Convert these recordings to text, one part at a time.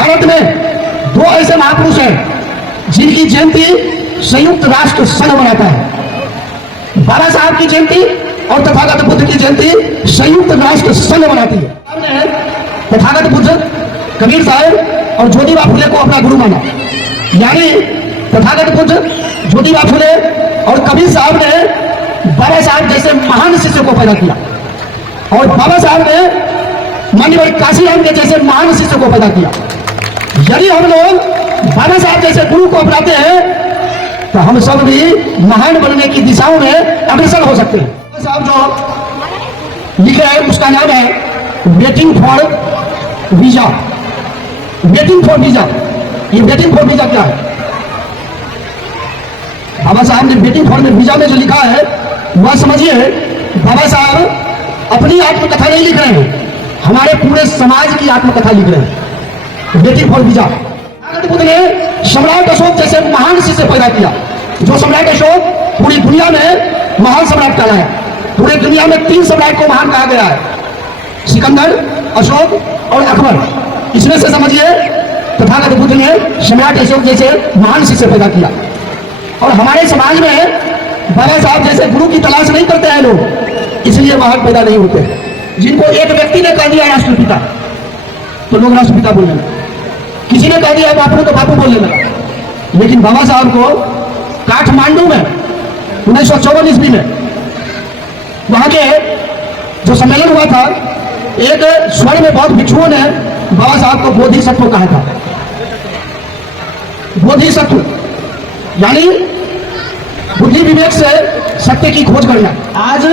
भारत में दो ऐसे महापुरुष हैं जिनकी जयंती संयुक्त राष्ट्र संघ मनाता है। बाबा साहब की जयंती और तथागत बुद्ध की जयंती संयुक्त राष्ट्र संघ मनाती है। तथागत बुद्ध, कबीर साहब और ज्योतिबा फुले को अपना गुरु माना। यानी तथागत बुद्ध, ज्योतिबा फुले और कबीर साहब ने बाबा साहब जैसे महान शिष्य को पैदा किया और बाबा साहब ने माननीय काशीराम के जैसे महान शिष्य को पैदा किया। यदि हम लोग बाबा साहब जैसे गुरु को अपनाते हैं तो हम सब भी महान बनने की दिशाओं में अग्रसर हो सकते हैं। बाबा साहब जो लिखे हैं उसका नाम है waiting for visa. Waiting for visa, ये वेटिंग फॉर वीजा क्या है? बाबा साहब ने वेटिंग फॉर वीजा में जो लिखा है वह समझिए, बाबा साहब अपनी आत्मकथा नहीं लिख रहे हैं, हमारे पूरे समाज की आत्मकथा लिख रहे हैं। Waiting for visa. Tathagata Buddha ने सम्राट अशोक जैसे महान शिष्य पैदा किया। जो सम्राट अशोक पूरी दुनिया में महान सम्राट कहलाया। पूरी दुनिया में 3 सम्राट को महान कहा गया है, सिकंदर, अशोक और अकबर। इसमें से समझिए तथागत बुद्ध ने सम्राट अशोक जैसे महान शिष्य पैदा किया। और हमारे समाज में बाबा साहब जैसे गुरु की तलाश नहीं करते हैं लोग, इसलिए महान पैदा नहीं होते। जिनको एक व्यक्ति ने कह दिया राष्ट्रपिता तो लोग राष्ट्रपिता बोलने लगे, किसी ने कह दिया बापू तो बापू बोलने लगा। लेकिन बाबा साहब को काठमांडू में 1954 ईस्वी में वहां के जो सम्मेलन हुआ था, एक स्वर्ण में बहुत भिक्षुओं ने बाबा साहब को बोधिसत्व कहा था। बोधिसत्व यानी बुद्धि विवेक से सत्य की खोज करना। आज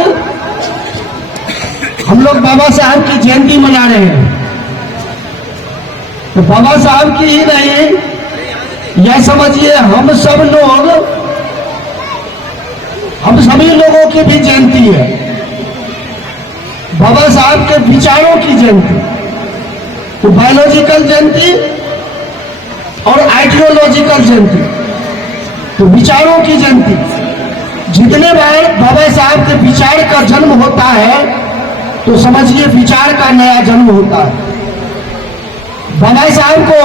हम लोग बाबा साहब की जयंती मना रहे हैं तो बाबा साहब की ही नहीं, यह समझिए हम सब लोग, हम सभी लोगों की भी जयंती है। बाबा साहब के विचारों की जयंती, तो बायोलॉजिकल जयंती और आइडियोलॉजिकल जयंती, तो विचारों की जयंती। जितने बार बाबा साहब के विचार का जन्म होता है तो समझिए विचार का नया जन्म होता है। बाबा साहब को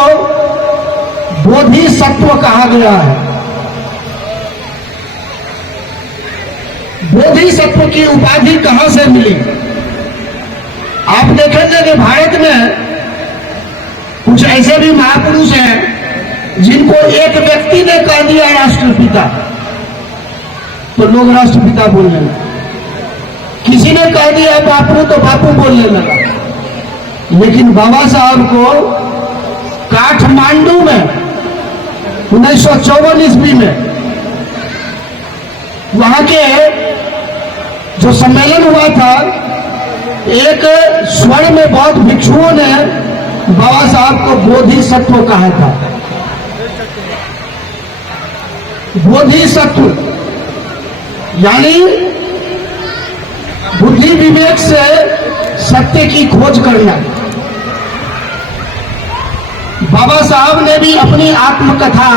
बोधिसत्व कहा गया है। बोधिसत्व की उपाधि कहां से मिली? आप देखेंगे कि भारत में कुछ ऐसे भी महापुरुष हैं जिनको एक व्यक्ति ने कह दिया राष्ट्रपिता तो लोग राष्ट्रपिता बोलने लगे। किसी ने कह दिया बापू तो बापू बोलने लगा। लेकिन बाबा साहब को काठमांडू में 1954 ईस्वी में वहां के जो सम्मेलन हुआ था, एक स्वर्ण में बहुत भिक्षुओं ने बाबा साहब को बोधिसत्व कहा था। बोधिसत्व यानी बुद्धि विवेक से सत्य की खोज करना। बाबा साहब ने भी अपनी आत्मकथा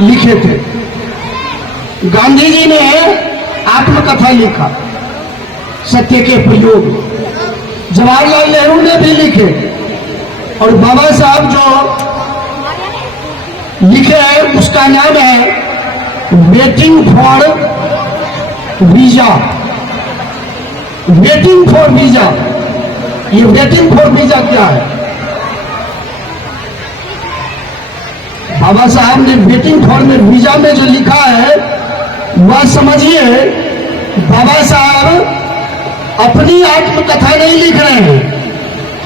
लिखे थे। गांधी जी ने आत्मकथा लिखा, सत्य के प्रयोग। जवाहरलाल नेहरू ने भी लिखे। और बाबा साहब जो लिखे हैं उसका नाम है waiting for visa. Waiting for visa. ये वेटिंग फॉर वीजा क्या है? बाबा साहब ने वेटिंग फॉर वीजा में जो लिखा है वह समझिए, बाबा साहब अपनी आत्मकथा नहीं लिख रहे हैं,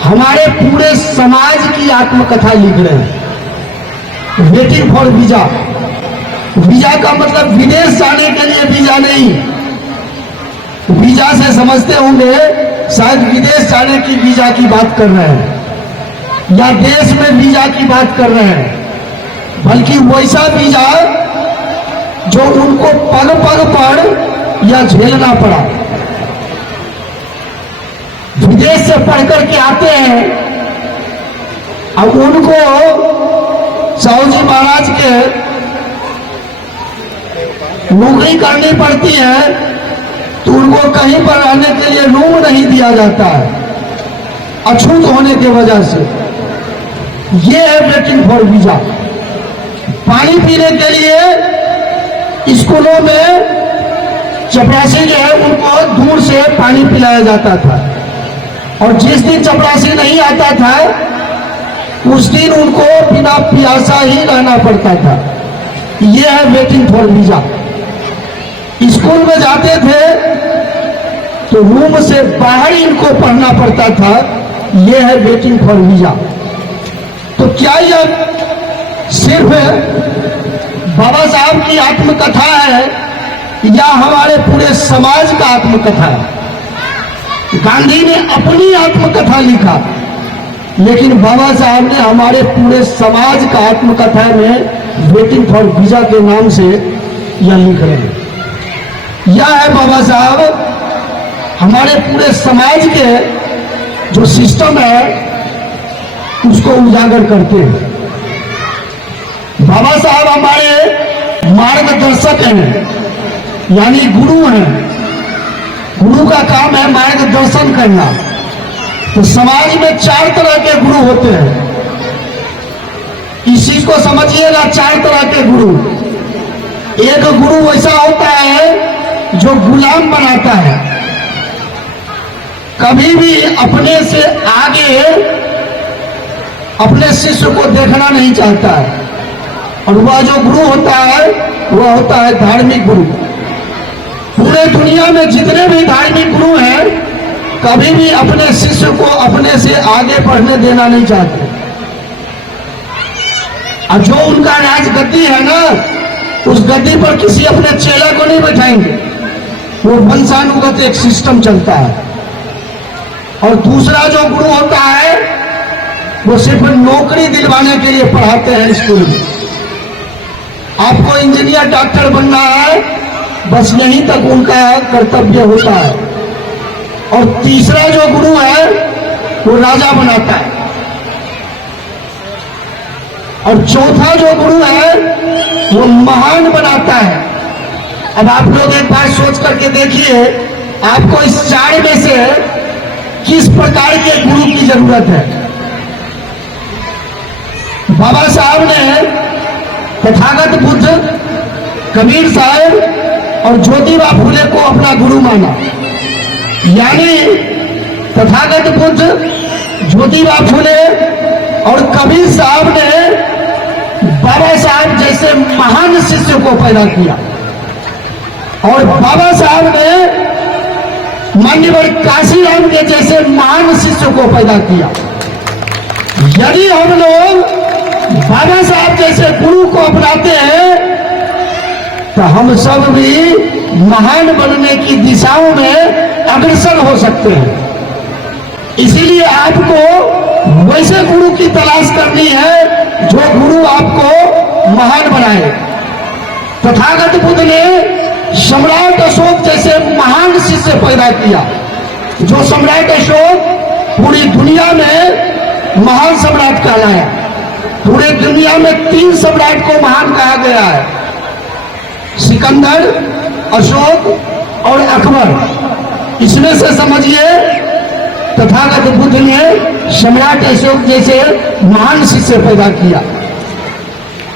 हमारे पूरे समाज की आत्मकथा लिख रहे हैं। Waiting for visa. वीजा का मतलब विदेश जाने के लिए वीजा नहीं। वीजा से समझते होंगे शायद विदेश जाने की वीजा की बात कर रहे हैं या देश में वीजा की बात कर रहे हैं, बल्कि वैसा वीजा जो उनको पग पग पर या झेलना पड़ा। विदेश से पढ़ करके आते हैं, अब उनको साहू जी महाराज के नौकरी करनी पड़ती है तो उनको कहीं पर रहने के लिए रूम नहीं दिया जाता है, अछूत होने की वजह से। ये है वेटिंग फॉर वीजा। पानी पीने के लिए स्कूलों में चपरासी जो है उनको दूर से पानी पिलाया जाता था, और जिस दिन चपरासी नहीं आता था उस दिन उनको बिना प्यासा ही रहना पड़ता था। यह है वेटिंग फॉर वीजा। स्कूल में जाते थे तो रूम से बाहर इनको पढ़ना पड़ता था। यह है वेटिंग फॉर वीजा। तो क्या यह सिर्फ बाबा साहब की आत्मकथा है या हमारे पूरे समाज का आत्मकथा है? गांधी ने अपनी आत्मकथा लिखा, लेकिन बाबा साहब ने हमारे पूरे समाज का आत्मकथा में वेटिंग फॉर वीजा के नाम से यह लिख रहे हैं। यह है बाबा साहब हमारे पूरे समाज के जो सिस्टम है उसको उजागर करते हैं। बाबा साहब हमारे मार्गदर्शक हैं, यानी गुरु हैं। गुरु का काम है मार्गदर्शन करना। तो समाज में 4 तरह के गुरु होते हैं। इस चीज को समझिएगा, 4 तरह के गुरु। एक गुरु ऐसा होता है जो गुलाम बनाता है, कभी भी अपने से आगे अपने शिष्य को देखना नहीं चाहता है। और वह जो गुरु होता है वह होता है धार्मिक गुरु। पूरे दुनिया में जितने भी धार्मिक गुरु हैं कभी भी अपने शिष्य को अपने से आगे बढ़ने देना नहीं चाहते। और जो उनका राज गद्दी है ना, उस गद्दी पर किसी अपने चेला को नहीं बैठाएंगे। वो वंशानुगत एक सिस्टम चलता है। और दूसरा जो गुरु होता है वो सिर्फ नौकरी दिलवाने के लिए पढ़ाते हैं स्कूल में। आपको इंजीनियर डॉक्टर बनना है, बस यहीं तक उनका कर्तव्य होता है। और तीसरा जो गुरु है वो राजा बनाता है। और चौथा जो गुरु है वो महान बनाता है। अब आप लोग एक बार सोच करके देखिए, आपको इस 4 में से किस प्रकार के गुरु की जरूरत है? बाबा साहब ने तथागत बुद्ध, कबीर साहब और ज्योतिबा फुले को अपना गुरु माना। यानी तथागत बुद्ध, ज्योतिबा फुले और कबीर साहब ने बाबा साहब जैसे महान शिष्य को पैदा किया। और बाबा साहब ने मान्यवर काशीराम के जैसे महान शिष्य को पैदा किया। यदि हम लोग बाबा साहब जैसे गुरु को अपनाते हैं तो हम सब भी महान बनने की दिशाओं में अग्रसर हो सकते हैं। इसीलिए आपको वैसे गुरु की तलाश करनी है जो गुरु आपको महान बनाए। तथागत बुद्ध ने सम्राट अशोक जैसे महान शिष्य पैदा किया। जो सम्राट अशोक पूरी दुनिया में महान सम्राट कहलाया। पूरे दुनिया में 3 सम्राट को महान कहा गया है, सिकंदर, अशोक और अकबर। इसमें से समझिए तथागत बुद्ध ने सम्राट अशोक जैसे महान शिष्य पैदा किया।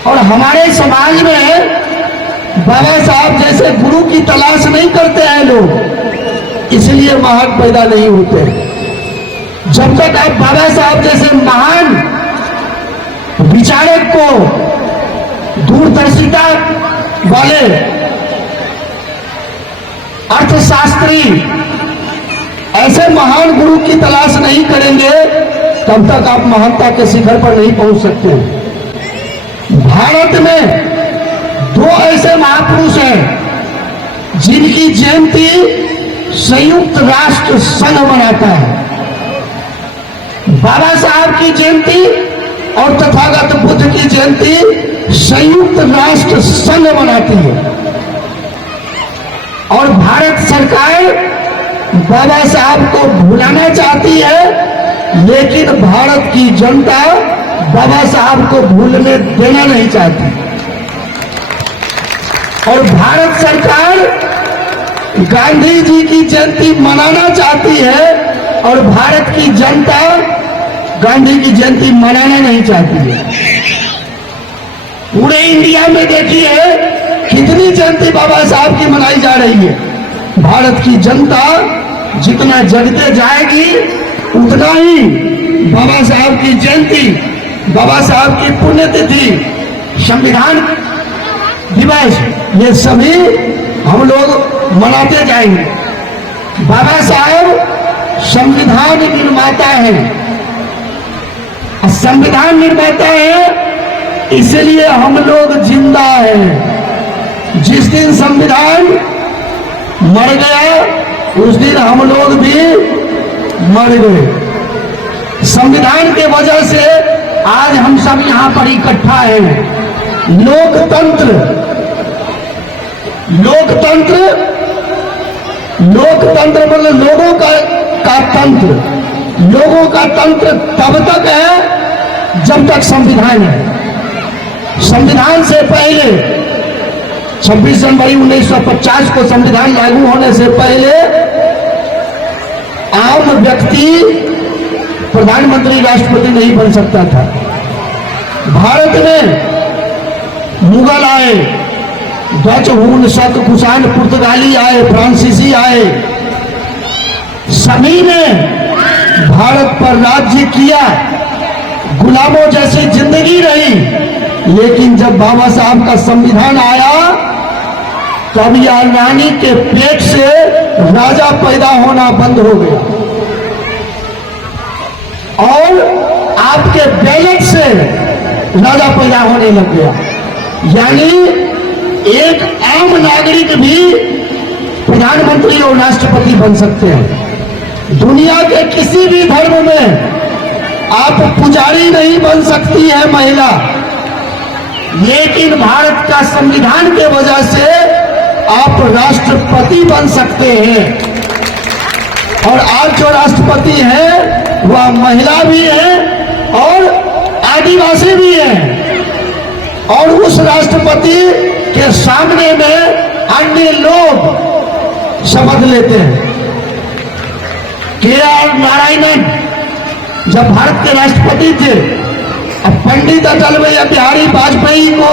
और हमारे समाज में बाबा साहब जैसे गुरु की तलाश नहीं करते हैं लोग, इसलिए महान पैदा नहीं होते। जब तक आप बाबा साहब जैसे महान विचारक को, दूरदर्शिता वाले अर्थशास्त्री, ऐसे महान गुरु की तलाश नहीं करेंगे तब तक आप महानता के शिखर पर नहीं पहुंच सकते। भारत में 2 ऐसे महापुरुष हैं जिनकी जयंती संयुक्त राष्ट्र संघ मनाता है। बाबा साहब की जयंती और तथागत बुद्ध की जयंती संयुक्त राष्ट्र संघ मनाती है। और भारत सरकार बाबा साहब को भुलाना चाहती है, लेकिन भारत की जनता बाबा साहब को भूलने देना नहीं चाहती। और भारत सरकार गांधी जी की जयंती मनाना चाहती है और भारत की जनता गांधी की जयंती मनाना नहीं चाहती है। पूरे इंडिया में देखिए कितनी जयंती बाबा साहब की मनाई जा रही है। भारत की जनता जितना जगते जाएगी उतना ही बाबा साहब की जयंती, बाबा साहब की पुण्यतिथि, संविधान दिवस, ये सभी हम लोग मनाते जाएंगे। बाबा साहब संविधान निर्माता है। संविधान निर्माता है इसलिए हम लोग जिंदा हैं। जिस दिन संविधान मर गया उस दिन हम लोग भी मर गए। संविधान के वजह से आज हम सब यहां पर इकट्ठा हैं। लोकतंत्र, लोकतंत्र, लोकतंत्र मतलब लोगों का तंत्र। लोगों का तंत्र तब तक है जब तक संविधान है। संविधान से पहले 26 जनवरी 1950 को संविधान लागू होने से पहले आम व्यक्ति प्रधानमंत्री राष्ट्रपति नहीं बन सकता था। भारत में मुगल आए, डच, हुन, शक, कुषाण, पुर्तगाली आए, फ्रांसीसी आए, सभी ने भारत पर राज्य किया, गुलामों जैसी जिंदगी रही। लेकिन जब बाबा साहब का संविधान आया तब यह रानी के पेट से राजा पैदा होना बंद हो गया और आपके बैलेट से राजा पैदा होने लग गया। यानी एक आम नागरिक भी प्रधानमंत्री और राष्ट्रपति बन सकते हैं। दुनिया के किसी भी धर्म में आप पुजारी नहीं बन सकती है महिला, लेकिन भारत का संविधान के वजह से आप राष्ट्रपति बन सकते हैं। और आज जो राष्ट्रपति है वह महिला भी है और आदिवासी भी है। और उस राष्ट्रपति के सामने में अन्य लोग शपथ लेते हैं। के.आर. नारायणन जब भारत के राष्ट्रपति थे, अब पंडित अटल बिहारी वाजपेयी को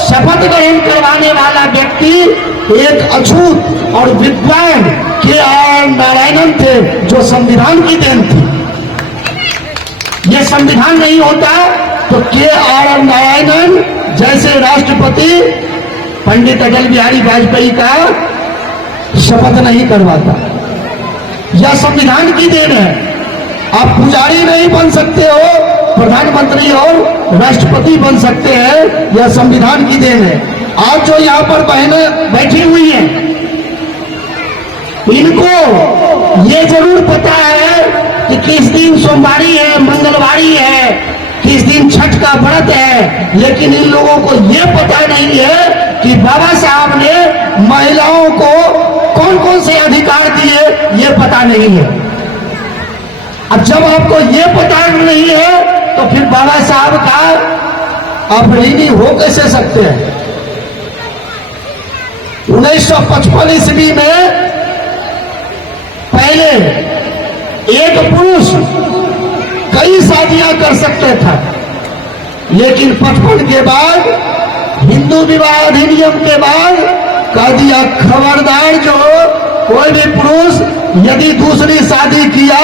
शपथ ग्रहण करवाने वाला व्यक्ति एक अछूत और विद्वान के.आर. नारायणन थे, जो संविधान की देन थी। यह संविधान नहीं होता तो के.आर. नारायणन जैसे राष्ट्रपति पंडित अटल बिहारी वाजपेयी का शपथ नहीं करवाता। यह संविधान की देन है। आप पुजारी नहीं बन सकते हो, प्रधानमंत्री और राष्ट्रपति बन सकते हैं। यह संविधान की देन है। आज जो यहाँ पर बहनें बैठी हुई हैं, इनको ये जरूर पता है कि किस दिन सोमवारी है, मंगलवारी है, किस दिन छठ का व्रत है, लेकिन इन लोगों को ये पता नहीं है कि बाबा साहब ने महिलाओं को कौन कौन से अधिकार दिए, ये पता नहीं है। अब जब आपको ये पता नहीं है तो फिर बाबा साहब का आप ऋणी हो कैसे सकते हैं। 1955 ईस्वी में पहले एक पुरुष कई शादियां कर सकते था, लेकिन 55 के बाद हिंदू विवाह अधिनियम के बाद कह दिया खबरदार, जो कोई भी पुरुष यदि दूसरी शादी किया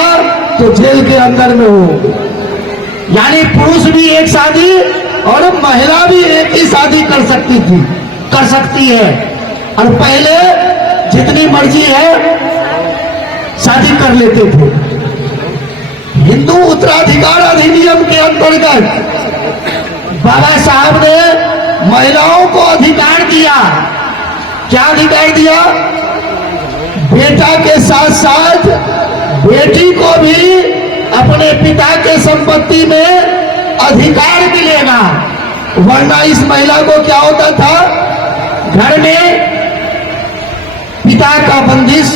तो जेल के अंदर में हो। यानी पुरुष भी एक शादी और महिला भी एक ही शादी कर सकती है। और पहले जितनी मर्जी है शादी कर लेते थे। हिंदू उत्तराधिकार अधिनियम के अंतर्गत बाबा साहब ने महिलाओं को अधिकार दिया। क्या अधिकार दिया? बेटा के साथ साथ बेटी को भी अपने पिता के संपत्ति में अधिकार मिलेगा। वरना इस महिला को क्या होता था, घर में पिता का बंदिश,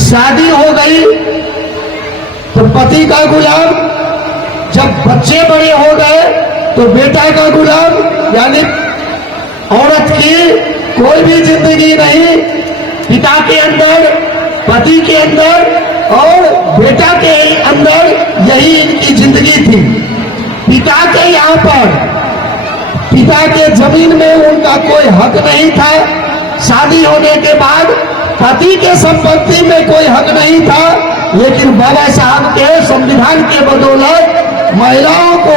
शादी हो गई तो पति का गुलाम, जब बच्चे बड़े हो गए तो बेटा का गुलाम। यानी औरत की कोई भी जिंदगी नहीं, पिता के अंदर, पति के अंदर, और बेटा के अंदर यही इनकी जिंदगी थी। पिता के यहाँ पर, पिता के जमीन में उनका कोई हक नहीं था। शादी होने के बाद पति के संपत्ति में कोई हक नहीं था, लेकिन बाबा साहब के संविधान के बदौलत महिलाओं को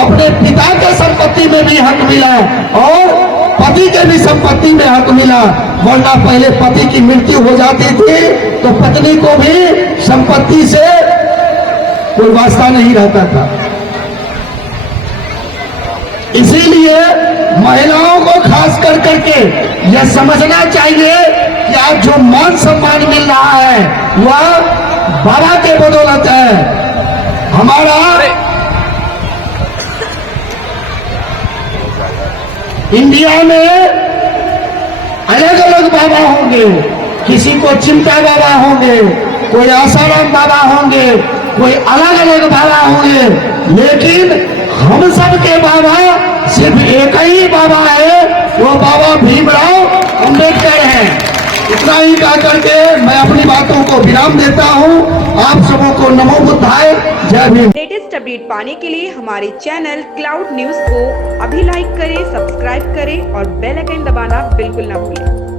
अपने पिता के संपत्ति में भी हक मिला और पति के भी संपत्ति में हक मिला। वरना पहले पति की मृत्यु हो जाती थी तो पत्नी को भी संपत्ति से कोई वास्ता नहीं रहता था। इसीलिए महिलाओं को खास कर करके यह समझना चाहिए कि आज जो मान सम्मान मिल रहा है वह बाबा के बदौलत है। हमारा इंडिया में अलग अलग बाबा होंगे, किसी को चिंता बाबा होंगे, कोई आसाराम बाबा होंगे, कोई अलग अलग बाबा होंगे, लेकिन हम सब के बाबा सिर्फ एक ही बाबा है, वो बाबा भीमराव अंबेडकर है। इतना ही कह करके मैं अपनी बातों को विराम देता हूँ। आप सबों को नमो बुद्धाय, जय भीम। लेटेस्ट अपडेट पाने के लिए हमारे चैनल क्लाउड न्यूज को अभी लाइक करें, सब्सक्राइब करें और बेल आइकन दबाना बिल्कुल ना भूलें।